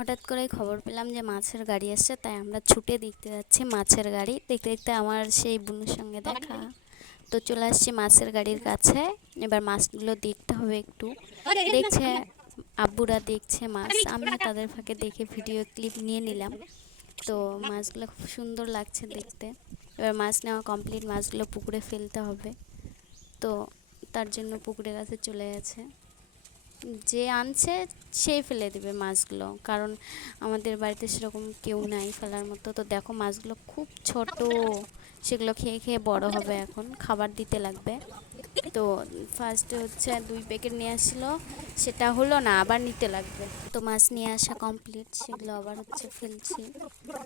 হঠাৎ করেই খবর পেলাম যে মাছের গাড়ি আসছে, তাই আমরা ছুটে দেখতে যাচ্ছি মাছের গাড়ি। দেখতে দেখতে আমার সেই বোনের সঙ্গে দেখা, তো চলে আসছি মাছের গাড়ির কাছে। এবার মাছগুলো দেখতে হবে একটু। দেখছে আব্বুরা, দেখছে মাছ, আমিও তাদের ফাঁকে দেখে ভিডিও ক্লিপ নিয়ে নিলাম। তো মাছগুলো খুব সুন্দর লাগছে দেখতে। এবার মাছ নেওয়া কমপ্লিট, মাছগুলো পুকুরে ফেলতে হবে। তো তার জন্য পুকুরের কাছে চলে গেছে। যে আনছে সেই ফেলে দেবে মাছগুলো, কারণ আমাদের বাড়িতে সেরকম কেউ নাই ফেলার মতো। তো দেখো মাছগুলো খুব ছোট, সেগুলো খেয়ে খেয়ে বড় হবে, এখন খাবার দিতে লাগবে। তো ফার্স্টে হচ্ছে 2 প্যাকেট নিয়ে আসছিলো, সেটা হলো না, আবার নিতে লাগবে। তো মাছ নিয়ে আসা কমপ্লিট, সেগুলো আবার হচ্ছে ফেলছি।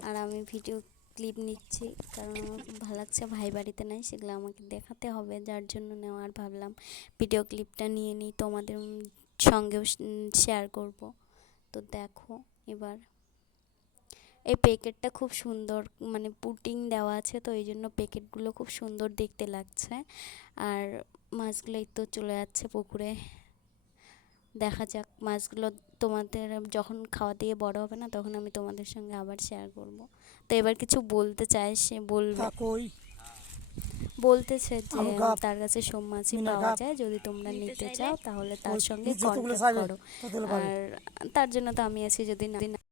আর আমি ভিডিও ক্লিপ নিচ্ছি, কারণ আমার খুব ভালো লাগছে। ভাই বাড়িতে নাই, সেগুলো আমাকে দেখাতে হবে, যার জন্য নেওয়ার ভাবলাম ভিডিও ক্লিপটা নিয়ে নিই, তোমাদের সঙ্গেও শেয়ার করব। তো দেখো এবার এই প্যাকেটটা খুব সুন্দর, মানে পুটিং দেওয়া আছে, তো এই জন্য প্যাকেটগুলো খুব সুন্দর দেখতে লাগছে। আর মাছগুলো এই তো চলে যাচ্ছে পুকুরে। দেখা যাক মাছগুলো, তোমাদের যখন খাওয়া দিয়ে বড় হবে না, তখন আমি তোমাদের সঙ্গে আবার শেয়ার করব। তো এবার কিছু বলতে চায়, সে বলবে। বলতেছে যে তার কাছে সব মাছই পাওয়া যায়, যদি তোমরা নিতে চাও তাহলে তার সঙ্গে কন্ট্যাক্ট করো। আর তার জন্য তো আমি আছি, যদি না